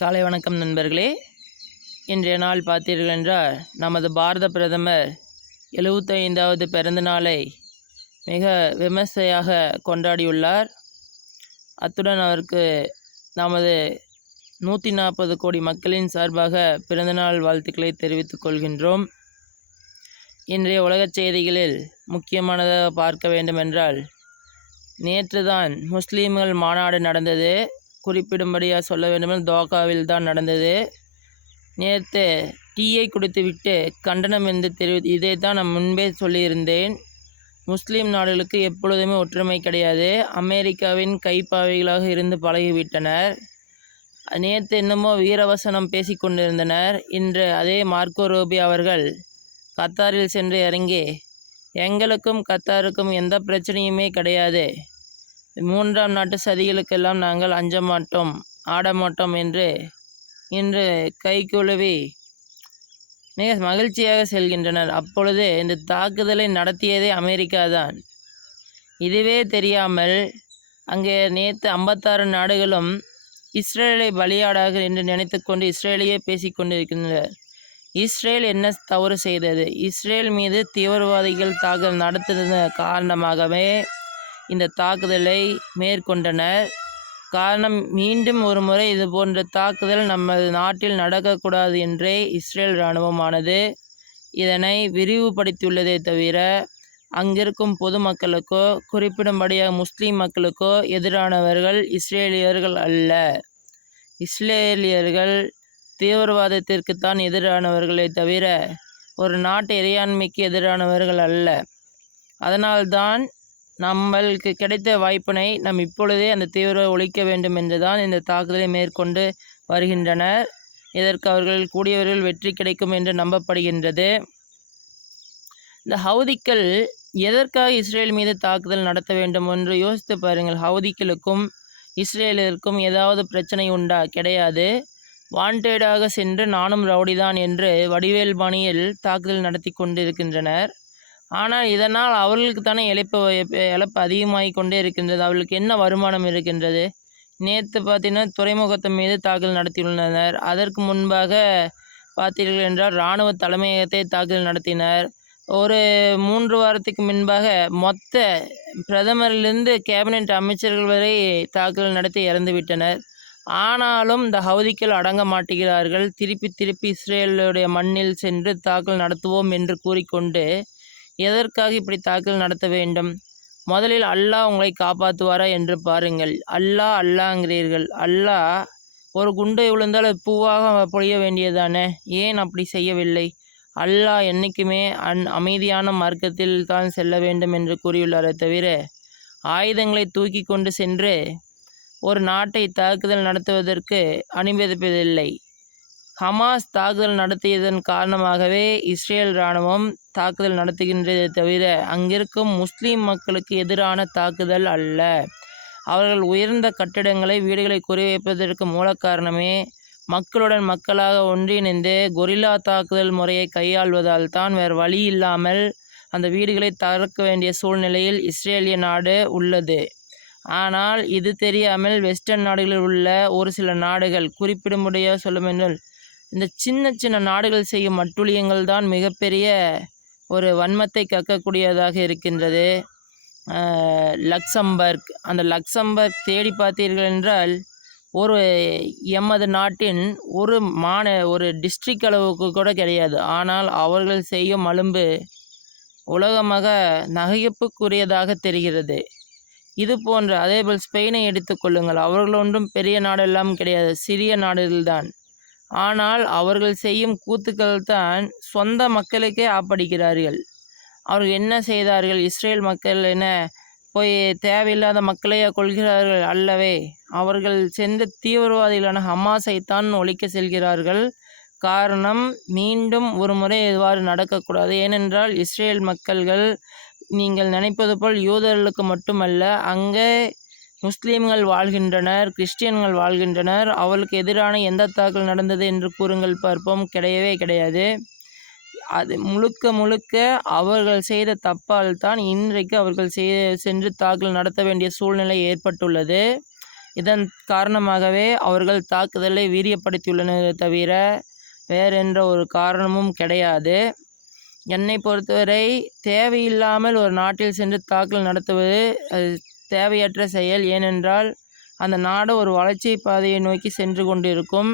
காலை வணக்கம் நண்பர்களே. இன்றைய நாள் பார்த்தீர்கள் என்றால் நமது பாரத பிரதமர் 75வது பிறந்த நாளை மிக விமர்சையாக கொண்டாடியுள்ளார். அத்துடன் அவருக்கு நமது 140 கோடி மக்களின் சார்பாக பிறந்தநாள் வாழ்த்துக்களை தெரிவித்துக் கொள்கின்றோம். இன்றைய உலகச் செய்திகளில் முக்கியமானதாக பார்க்க வேண்டுமென்றால், நேற்று தான் முஸ்லீம்கள் மாநாடு நடந்தது. குறிப்பிடும்படியாக சொல்ல வேண்டுமென்றால் தோகாவில் தான் நடந்தது. நேற்று டீயை குடித்துவிட்டு கண்டனம் என்று இதை தான் நான் முன்பே சொல்லியிருந்தேன். முஸ்லீம் நாடுகளுக்கு எப்பொழுதுமே ஒற்றுமை கிடையாது. அமெரிக்காவின் கைப்பாவைகளாக இருந்து பழகிவிட்டனர். நேற்று என்னமோ வீரவசனம் பேசி கொண்டிருந்தனர். இன்று அதே மார்க்கோ ரூபியோ அவர்கள் கத்தாரில் சென்று இறங்கி, எங்களுக்கும் கத்தாருக்கும் எந்த பிரச்சனையுமே கிடையாது, மூன்றாம் நாட்டு சதிகளுக்கெல்லாம் நாங்கள் அஞ்ச மாட்டோம், ஆட மாட்டோம் என்று இன்று கைக்குழுவி மிக மகிழ்ச்சியாக செல்கின்றனர். அப்பொழுது இந்த தாக்குதலை நடத்தியதே அமெரிக்கா தான். இதுவே தெரியாமல் அங்கே நேற்று 56 நாடுகளும் இஸ்ரேலை பலியாடாக என்று நினைத்து கொண்டு இஸ்ரேலையே பேசி கொண்டிருக்கின்றனர். இஸ்ரேல் என்ன தவறு செய்தது? இஸ்ரேல் மீது தீவிரவாதிகள் தாக்குதல் நடத்துவது காரணமாகவே இந்த தாக்குதலை மேற்கொண்டனர். காரணம், மீண்டும் ஒரு முறை இது போன்ற தாக்குதல் நமது நாட்டில் நடக்கக்கூடாது என்றே இஸ்ரேல் இராணுவமானது இதனை விரிவுபடுத்தியுள்ளதே தவிர அங்கிருக்கும் பொதுமக்களுக்கோ குறிப்பிடும்படியாக முஸ்லீம் மக்களுக்கோ எதிரானவர்கள் இஸ்ரேலியர்கள் அல்ல. இஸ்ரேலியர்கள் தீவிரவாதத்திற்குத்தான் எதிரானவர்களே தவிர ஒரு நாட்டு இறையாண்மைக்கு எதிரானவர்கள் அல்ல. அதனால்தான் நம்மளுக்கு கிடைத்த வாய்ப்பினை நாம் இப்பொழுதே அந்த தீவிரவாதத்தை ஒழிக்க வேண்டும் என்றுதான் இந்த தாக்குதலை மேற்கொண்டு வருகின்றனர். இதற்கு அவர்கள் கூடியவர்கள் வெற்றி கிடைக்கும் என்று நம்பப்படுகின்றது. இந்த ஹவுதிக்கள் எதற்காக இஸ்ரேல் மீது தாக்குதல் நடத்த வேண்டும் என்று யோசித்து பாருங்கள். ஹவுதிக்களுக்கும் இஸ்ரேலிற்கும் ஏதாவது பிரச்சனை உண்டா? கிடையாது. வாண்டடாக சென்று நானும் ரவுடிதான் என்று வடிவேல் பாணியில் தாக்குதல் நடத்தி கொண்டிருக்கின்றனர். ஆனால் இதனால் அவர்களுக்கு தானே இழப்பு அதிகமாகி கொண்டே இருக்கின்றது. அவர்களுக்கு என்ன வருமானம் இருக்கின்றது? நேற்று பார்த்தீங்கன்னா துறைமுகத்தின் மீது தாக்குதல் நடத்தியுள்ளனர். அதற்கு முன்பாக பார்த்தீர்கள் என்றால் இராணுவ தலைமையகத்தை தாக்குதல் நடத்தினர். ஒரு 3 வாரத்துக்கு முன்பாக மொத்த பிரதமரிலிருந்து கேபினெட் அமைச்சர்கள் வரை தாக்குதல் நடத்தி இறந்துவிட்டனர். ஆனாலும் இந்த ஹவுதிக்கள் அடங்க மாட்டுகிறார்கள். திருப்பி இஸ்ரேலுடைய மண்ணில் சென்று தாக்குதல் நடத்துவோம் என்று கூறிக்கொண்டு எதற்காக இப்படி தாக்குதல் நடத்த வேண்டும்? முதலில் அல்லாஹ் உங்களை காப்பாற்றுவாரா என்று பாருங்கள். அல்லாங்கிறீர்கள். அல்லாஹ் ஒரு குண்டை விழுந்தால் பூவாக பொழிய வேண்டியதானே? ஏன் அப்படி செய்யவில்லை? அல்லாஹ் என்றைக்குமே அமைதியான மார்க்கத்தில் தான் செல்ல வேண்டும் என்று கூறியுள்ளாரே தவிர ஆயுதங்களை தூக்கி கொண்டு சென்று ஒரு நாட்டை தாக்குதல் நடத்துவதற்கு அனுமதிப்பதில்லை. ஹமாஸ் தாக்குதல் நடத்தியதன் காரணமாகவே இஸ்ரேல் இராணுவம் தாக்குதல் நடத்துகின்றதே தவிர அங்கிருக்கும் முஸ்லீம் மக்களுக்கு எதிரான தாக்குதல் அல்ல. அவர்கள் உயர்ந்த கட்டிடங்களை வீடுகளை குறிவைப்பதற்கு மூல காரணமே மக்களுடன் மக்களாக ஒன்றிணைந்து கொரில்லா தாக்குதல் முறையை கையாள்வதால் தான். வேறு வழி இல்லாமல் அந்த வீடுகளை தகர்க்க வேண்டிய சூழ்நிலையில் இஸ்ரேலிய நாடு உள்ளது. ஆனால் இது தெரியாமல் வெஸ்டர்ன் நாடுகளில் உள்ள ஒரு சில நாடுகள், குறிப்பிடும்படியாக சொல்லுமென்றால் இந்த சின்ன நாடுகள் செய்யும் அட்டூழியங்கள் தான் மிகப்பெரிய ஒரு வன்மத்தை கக்கக்கூடியதாக இருக்கின்றது. லக்சம்பர்க், அந்த லக்சம்பர்க் தேடி பார்த்தீர்கள் என்றால் எமது நாட்டின் ஒரு டிஸ்ட்ரிக்ட் அளவுக்கு கூட கிடையாது. ஆனால் அவர்கள் செய்யும் அலும்பு உலகமாக நகைப்புக்குரியதாக தெரிகிறது. இது போன்ற அதேபோல் ஸ்பெயினை எடுத்துக்கொள்ளுங்கள். அவர்கள் ஒன்றும் பெரிய நாடெல்லாம் கிடையாது, சிறிய நாடுகள்தான். ஆனால் அவர்கள் செய்யும் கூத்துக்கள் தான் சொந்த மக்களுக்கே ஆப்படிக்கிறார்கள். அவர்கள் என்ன செய்தார்கள்? இஸ்ரேல் மக்கள் என்ன போய் தேவையில்லாத மக்களையே கொள்கிறார்கள்? அல்லவே. அவர்கள் சென்ற தீவிரவாதிகளான ஹமாஸைத்தான் ஒழிக்க செல்கிறார்கள். காரணம், மீண்டும் ஒரு முறை இவ்வாறு நடக்கக்கூடாது. ஏனென்றால் இஸ்ரேல் மக்கள்கள் நீங்கள் நினைப்பது போல் யூதர்களுக்கு மட்டுமல்ல, அங்கே முஸ்லீம்கள் வாழ்கின்றனர், கிறிஸ்டியன்கள் வாழ்கின்றனர். அவர்களுக்கு எதிரான எந்த தாக்குதல் நடந்தது என்று கூறுங்கள் பார்ப்போம். கிடையவே கிடையாது. அது முழுக்க அவர்கள் செய்த தப்பால் தான் இன்றைக்கு அவர்கள் சென்று தாக்குதல் நடத்த வேண்டிய சூழ்நிலை ஏற்பட்டுள்ளது. இதன் காரணமாகவே அவர்கள் தாக்குதலை வீரியப்படுத்தியுள்ளனரே தவிர வேறென்ற ஒரு காரணமும் கிடையாது. என்னை பொறுத்தவரை தேவையில்லாமல் ஒரு நாட்டில் சென்று தாக்குதல் நடத்துவது அது தேவையற்ற செயல். ஏனென்றால் அந்த நாடு ஒரு வளர்ச்சி பாதையை நோக்கி சென்று கொண்டிருக்கும்.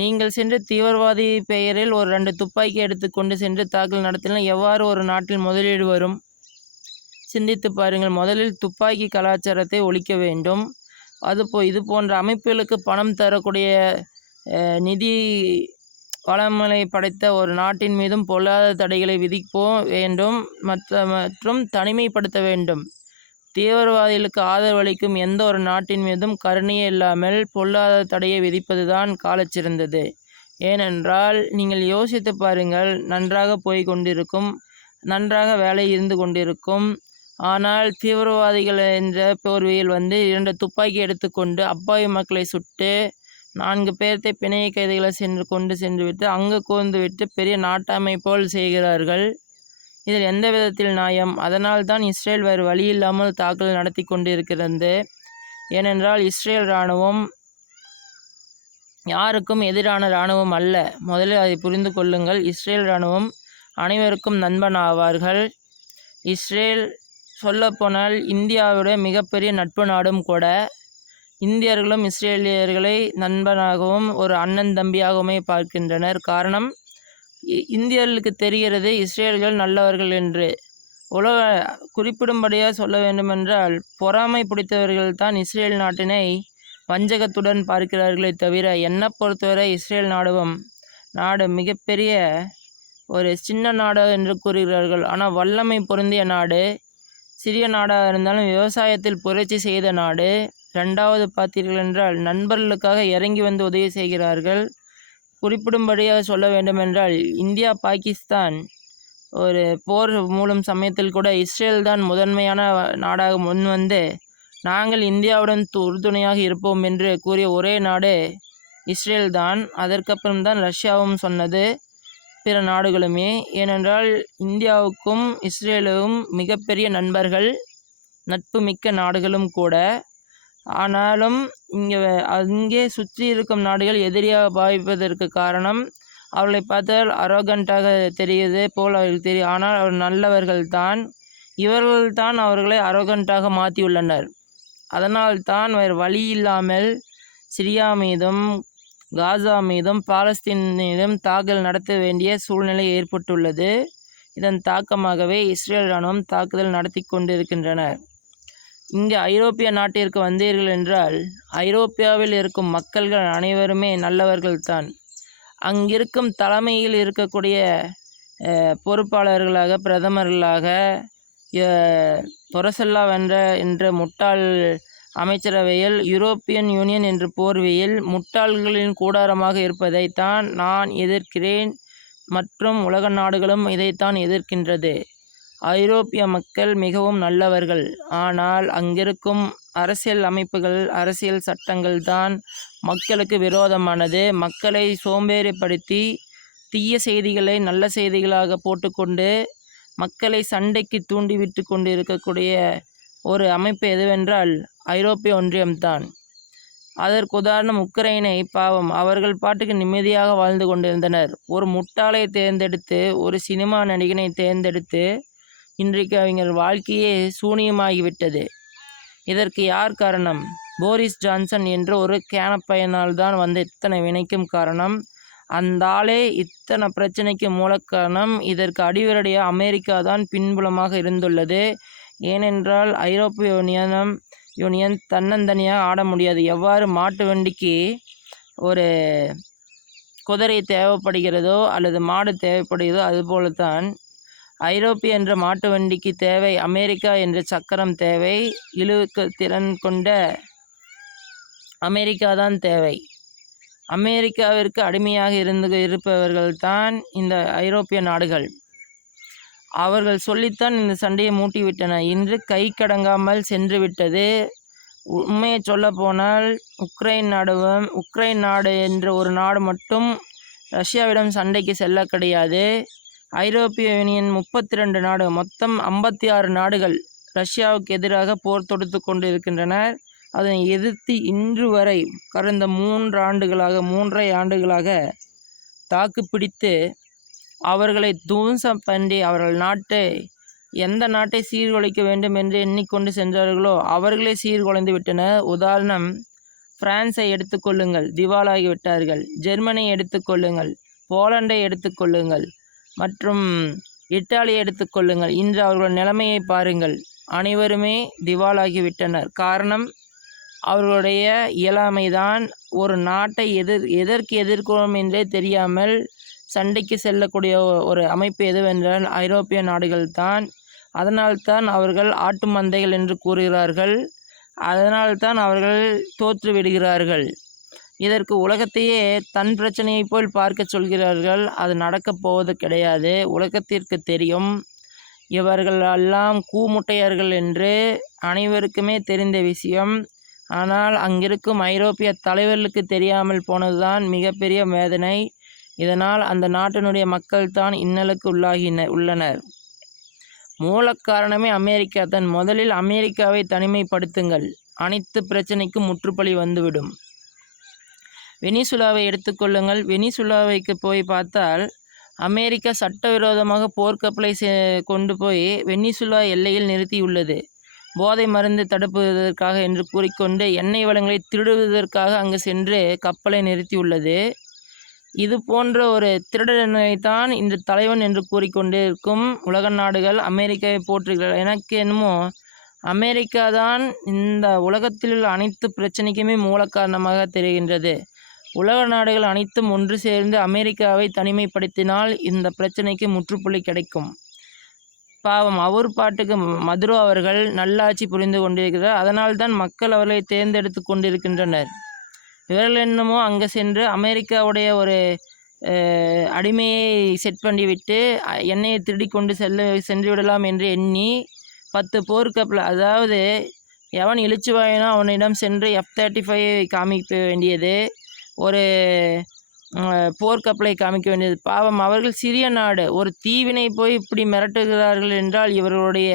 நீங்கள் சென்று தீவிரவாதி பெயரில் ஒரு 2 துப்பாக்கி எடுத்துக்கொண்டு சென்று தாக்குதல் நடத்தினால் எவ்வாறு ஒரு நாட்டில் முதலீடு வரும்? சிந்தித்து பாருங்கள். முதலில் துப்பாக்கி கலாச்சாரத்தை ஒழிக்க வேண்டும். இது போன்ற அமைப்புகளுக்கு பணம் தரக்கூடிய நிதி வளங்களை படைத்த ஒரு நாட்டின் மீதும் பொருளாதார தடைகளை விதிக்கவும் வேண்டும் மற்றும் தனிமைப்படுத்த வேண்டும். தீவிரவாதிகளுக்கு ஆதரவளிக்கும் எந்த ஒரு நாட்டின் மீதும் கருணையே இல்லாமல் பொருளாதார தடையை விதிப்பது தான் காலச்சிறந்தது. ஏனென்றால் நீங்கள் யோசித்து பாருங்கள், நன்றாக போய் கொண்டிருக்கும், நன்றாக வேலை இருந்து கொண்டிருக்கும். ஆனால் தீவிரவாதிகள் என்ற போர்வையில் 2 துப்பாக்கி எடுத்துக்கொண்டு அப்பாவி மக்களை சுட்டு 4 பேர்த்தை பிணைய கைதிகளை சென்று விட்டு அங்கு கூர்ந்து விட்டு பெரிய நாட்டாமை போல் செய்கிறார்கள். இதில் எந்த விதத்தில் நியாயம்? அதனால் தான் இஸ்ரேல் வேறு வழியில்லாமல் தாக்குதல் நடத்தி கொண்டிருக்கிறது. ஏனென்றால் இஸ்ரேல் இராணுவம் யாருக்கும் எதிரான இராணுவம் அல்ல. முதலில் அதை புரிந்து கொள்ளுங்கள். இஸ்ரேல் இராணுவம் அனைவருக்கும் நண்பன் ஆவார்கள். இஸ்ரேல் சொல்லப்போனால் இந்தியாவுடைய மிகப்பெரிய நட்பு நாடும் கூட. இந்தியர்களும் இஸ்ரேலியர்களை நண்பனாகவும் ஒரு அண்ணன் தம்பியாகவுமே பார்க்கின்றனர். காரணம், இந்தியர்களுக்கு தெரிகிறது இஸ்ரேல்கள் நல்லவர்கள் என்று. குறிப்பிடும்படியாக சொல்ல வேண்டுமென்றால் பொறாமை பிடித்தவர்கள் தான் இஸ்ரேல் நாட்டினை வஞ்சகத்துடன் பார்க்கிறார்களே தவிர, என்னை பொறுத்தவரை இஸ்ரேல் நாடு மிகப்பெரிய ஒரு சின்ன நாடு என்று கூறுகிறார்கள். ஆனால் வல்லமை பொருந்திய நாடு. சிறிய நாடாக இருந்தாலும் விவசாயத்தில் புரட்சி செய்த நாடு. 2வது பார்த்தீர்கள் என்றால் நண்பர்களுக்காக இறங்கி வந்து உதவி செய்கிறார்கள். குறிப்பிடும்படியாக சொல்ல வேண்டுமென்றால் இந்தியா பாகிஸ்தான் ஒரு போர் மூலம் சமயத்தில் கூட இஸ்ரேல் தான் முதன்மையான நாடாக முன்வந்து நாங்கள் இந்தியாவுடன் உறுதுணையாக இருப்போம் என்று கூறிய ஒரே நாடு இஸ்ரேல் தான். அதற்கப்புறம் தான் ரஷ்யாவும் சொன்னது, பிற நாடுகளுமே. ஏனென்றால் இந்தியாவுக்கும் இஸ்ரேலும் மிகப்பெரிய நண்பர்கள், நட்பு மிக்க நாடுகளும் கூட. ஆனாலும் அங்கே சுற்றி இருக்கும் நாடுகள் எதிரியாக பாவிப்பதற்கு காரணம், அவர்களை பார்த்தால் அரோகண்டாக தெரியுது போல் அவர்கள் தெரியும். ஆனால் அவர் நல்லவர்கள் தான். இவர்கள்தான் அவர்களை அரோகண்டாக மாற்றியுள்ளனர். அதனால் தான் வேறு வழி இல்லாமல் சிரியா மீதும் காசா மீதும் பாலஸ்தீன் மீதும் தாக்குதல் நடத்த வேண்டிய சூழ்நிலை ஏற்பட்டுள்ளது. இதன் தாக்கமாகவே இஸ்ரேல் இராணுவம் தாக்குதல் நடத்தி கொண்டிருக்கின்றனர். இங்கே ஐரோப்பிய நாட்டிற்கு வந்தீர்கள் என்றால் ஐரோப்பியாவில் இருக்கும் மக்கள்கள் அனைவருமே நல்லவர்கள்தான். அங்கிருக்கும் தலைமையில் இருக்கக்கூடிய பொறுப்பாளர்களாக பிரதமர்களாக பொரசல்லா என்ற முட்டாள் அமைச்சரவையில் யூரோப்பியன் யூனியன் என்ற போர்வையில் முட்டாள்களின் கூடாரமாக இருப்பதைத்தான் நான் எதிர்க்கிறேன். மற்றும் உலக நாடுகளும் இதைத்தான் எதிர்க்கின்றது. ஐரோப்பிய மக்கள் மிகவும் நல்லவர்கள். ஆனால் அங்கிருக்கும் அரசியல் அமைப்புகள், அரசியல் சட்டங்கள் தான் மக்களுக்கு விரோதமானது. மக்களை சோம்பேறிப்படுத்தி தீய செய்திகளை நல்ல செய்திகளாக போட்டுக்கொண்டு மக்களை சண்டைக்கு தூண்டிவிட்டு கொண்டு இருக்கக்கூடிய ஒரு அமைப்பு எதுவென்றால் ஐரோப்பிய ஒன்றியம்தான். அதற்கு உதாரணம் உக்ரைனை. பாவம், அவர்கள் பாட்டுக்கு நிம்மதியாக வாழ்ந்து கொண்டிருந்தனர். ஒரு முட்டாளை தேர்ந்தெடுத்து, ஒரு சினிமா நடிகனை தேர்ந்தெடுத்து இன்றைக்கு அவங்கள் வாழ்க்கையே சூனியமாகிவிட்டது. இதற்கு யார் காரணம்? போரிஸ் ஜான்சன் என்ற ஒரு கேனப்பையனால் தான் வந்த இத்தனை வினைக்கும் காரணம். அந்த ஆளே இத்தனை பிரச்சனைக்கு மூல காரணம். இதற்கு அடிவரடியாக அமெரிக்கா தான் பின்புலமாக இருந்துள்ளது. ஏனென்றால் ஐரோப்பிய யூனியன் தன்னந்தனியாக ஆட முடியாது. எவ்வாறு மாட்டு வண்டிக்கு ஒரு குதிரை தேவைப்படுகிறதோ அல்லது மாடு தேவைப்படுகிறதோ அதுபோலத்தான் ஐரோப்பிய என்ற மாட்டு வண்டிக்கு தேவை அமெரிக்கா என்ற சக்கரம் தேவை. இழுக்கு திறன் கொண்ட அமெரிக்கா தான் தேவை. அமெரிக்காவிற்கு அடிமையாக இருப்பவர்கள்தான் இந்த ஐரோப்பிய நாடுகள். அவர்கள் சொல்லித்தான் இந்த சண்டையை மூட்டிவிட்டன. இன்று கை கடங்காமல் சென்று விட்டது. உண்மையை சொல்ல போனால் உக்ரைன் நாடு என்ற ஒரு நாடு மட்டும் ரஷ்யாவிடம் சண்டைக்கு செல்ல கிடையாது. ஐரோப்பிய யூனியன் 32 நாடு, மொத்தம் 56 நாடுகள் ரஷ்யாவுக்கு எதிராக போர் தொடுத்து கொண்டு இருக்கின்றனர். அதனை எதிர்த்து இன்று வரை கடந்த 3.5 ஆண்டுகளாக தாக்குப்பிடித்து அவர்களை துவம்சம் பண்ணி அவர்கள் எந்த நாட்டை சீர்குலைக்க வேண்டும் என்று எண்ணிக்கொண்டு சென்றார்களோ அவர்களே சீர்குலைந்து விட்டனர். உதாரணம், பிரான்ஸை எடுத்துக்கொள்ளுங்கள், திவாலாகி விட்டார்கள். ஜெர்மனியை எடுத்துக்கொள்ளுங்கள், போலண்டை எடுத்துக்கொள்ளுங்கள், மற்றும் இத்தாலியை எடுத்துக்கொள்ளுங்கள். இன்று அவர்கள் நிலைமையை பாருங்கள், அனைவருமே திவாலாகிவிட்டனர். காரணம், அவர்களுடைய இயலாமைதான். ஒரு நாட்டை எதற்கு எதிர்க்கிறோம் என்றே தெரியாமல் சண்டைக்கு செல்லக்கூடிய ஒரு அமைப்பு எதுவென்றால் ஐரோப்பிய நாடுகள்தான். அதனால்தான் அவர்கள் ஆட்டு மந்தைகள் என்று கூறுகிறார்கள். அதனால்தான் அவர்கள் தோற்று விடுகிறார்கள். இதற்கு உலகத்தையே தன் பிரச்சனையைப் போல் பார்க்க சொல்கிறார்கள். அது நடக்கப் போவது கிடையாது. உலகத்திற்கு தெரியும் இவர்கள் எல்லாம் கூமுட்டையர்கள் என்று அனைவருக்குமே தெரிந்த விஷயம். ஆனால் அங்கிருக்கும் ஐரோப்பிய தலைவர்களுக்கு தெரியாமல் போனதுதான் மிகப்பெரிய வேதனை. இதனால் அந்த நாட்டினுடைய மக்கள் தான் இன்னலுக்கு உள்ளனர். மூல காரணமே அமெரிக்கா தான். முதலில் அமெரிக்காவை தனிமைப்படுத்துங்கள், அனைத்து பிரச்சனைக்கும் முற்றுப்புள்ளி வந்துவிடும். வெனிசுலாவை எடுத்துக்கொள்ளுங்கள். வெனிசுலாவைக்கு போய் பார்த்தால் அமெரிக்கா சட்டவிரோதமாக போர்க்கப்பலை கொண்டு போய் வெனிசுலா எல்லையில் நிறுத்தியுள்ளது. போதை மருந்து தடுப்பதற்காக என்று கூறிக்கொண்டு எண்ணெய் வளங்களை திருடுவதற்காக அங்கு சென்று கப்பலை நிறுத்தியுள்ளது. இது போன்ற ஒரு திருடனை தான் இன்று தலைவன் என்று கூறிக்கொண்டிருக்கும் உலக நாடுகள் அமெரிக்காவை போற்றுகிறார். எனக்கு என்னமோ அமெரிக்கா தான் இந்த உலகத்தில் உள்ள அனைத்து பிரச்சனைக்குமே மூல காரணமாக தெரிகின்றது. உலக நாடுகள் அனைத்தும் ஒன்று சேர்ந்து அமெரிக்காவை தனிமைப்படுத்தினால் இந்த பிரச்சனைக்கு முற்றுப்புள்ளி கிடைக்கும். பாவம், அவர் பாட்டுக்கு மதுரோ அவர்கள் நல்லாட்சி புரிந்து கொண்டிருக்கிறார். அதனால்தான் மக்கள் அவர்களை தேர்ந்தெடுத்து கொண்டிருக்கின்றனர். இவர்கள் என்னமோ அங்கே சென்று அமெரிக்காவுடைய ஒரு அடிமையை செட் பண்ணிவிட்டு எண்ணெயை திருடி கொண்டு சென்று விடலாம் என்று எண்ணி 10 போர்க்கப்பல், அதாவது எவன் இழிச்சுவாயினோ அவனிடம் சென்று F-35 காமிக்க வேண்டியது, ஒரு போர்க்கப்பலை காமிக்க வேண்டியது. பாவம், அவர்கள் சிறிய நாடு, ஒரு தீவினை போய் இப்படி மிரட்டுகிறார்கள் என்றால் இவர்களுடைய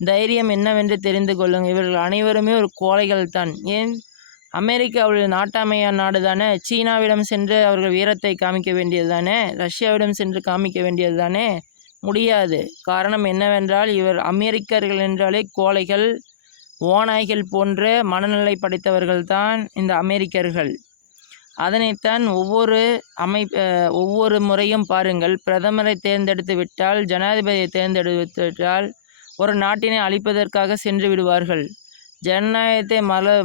தைரியம் என்னவென்று தெரிந்து கொள்ளுங்கள். இவர்கள் அனைவருமே ஒரு கோழைகள் தான். ஏன், அமெரிக்காவுடைய நாட்டாமையான நாடு தானே. சீனாவிடம் சென்று அவர்கள் வீரத்தை காமிக்க வேண்டியது தானே, ரஷ்யாவிடம் சென்று காமிக்க வேண்டியது தானே. முடியாது. காரணம் என்னவென்றால் இவர் அமெரிக்கர்கள் என்றாலே கோழைகள், ஓநாய்கள் போன்ற மனநிலை படைத்தவர்கள்தான் இந்த அமெரிக்கர்கள். அதனைத்தான் ஒவ்வொரு முறையும் பாருங்கள், பிரதமரை தேர்ந்தெடுத்து விட்டால், ஜனாதிபதியை தேர்ந்தெடுத்து விட்டால் ஒரு நாட்டினை அழிப்பதற்காக சென்று விடுவார்கள். ஜனநாயகத்தை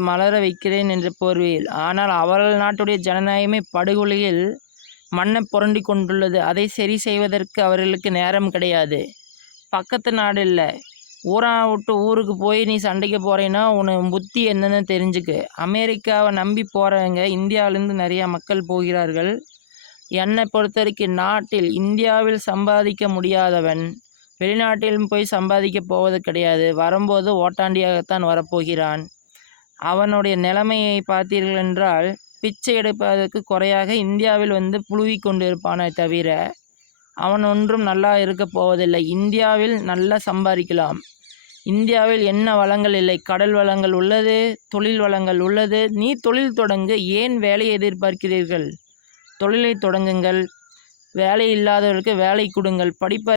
மலர வைக்கிறேன் என்ற போர்வையில். ஆனால் அவர்கள் நாட்டுடைய ஜனநாயகமே படுகொலையில் மண்ணை புரண்டி கொண்டுள்ளது. அதை சரி செய்வதற்கு அவர்களுக்கு நேரம் கிடையாது. பக்கத்து நாடு இல்லை, ஊரா விட்டு ஊருக்கு போய் நீ சண்டைக்கு போகிறேன்னா உனக்கு புத்தி என்னன்னு தெரிஞ்சுக்கு. அமெரிக்காவை நம்பி போகிறவங்க இந்தியாவிலேருந்து நிறையா மக்கள் போகிறார்கள். என்னை பொறுத்த வரைக்கும் நாட்டில் இந்தியாவில் சம்பாதிக்க முடியாதவன் வெளிநாட்டிலும் போய் சம்பாதிக்க போவது கிடையாது. வரும்போது ஓட்டாண்டியாகத்தான் வரப்போகிறான். அவனுடைய நிலைமையை பார்த்தீர்கள் என்றால் பிச்சை எடுப்பதற்கு குறையாக இந்தியாவில் புழுவி கொண்டு இருப்பானே தவிர அவன் ஒன்றும் நல்லா இருக்க போவதில்லை. இந்தியாவில் நல்லா சம்பாதிக்கலாம். இந்தியாவில் என்ன வளங்கள் இல்லை, கடல் வளங்கள் உள்ளது, தொழில் வளங்கள் உள்ளது. நீ தொழில் தொடங்கு, ஏன் வேலையை எதிர்பார்க்கிறீர்கள்? தொழிலை தொடங்குங்கள். வேலை இல்லாதவர்களுக்கு வேலை கொடுங்கள்.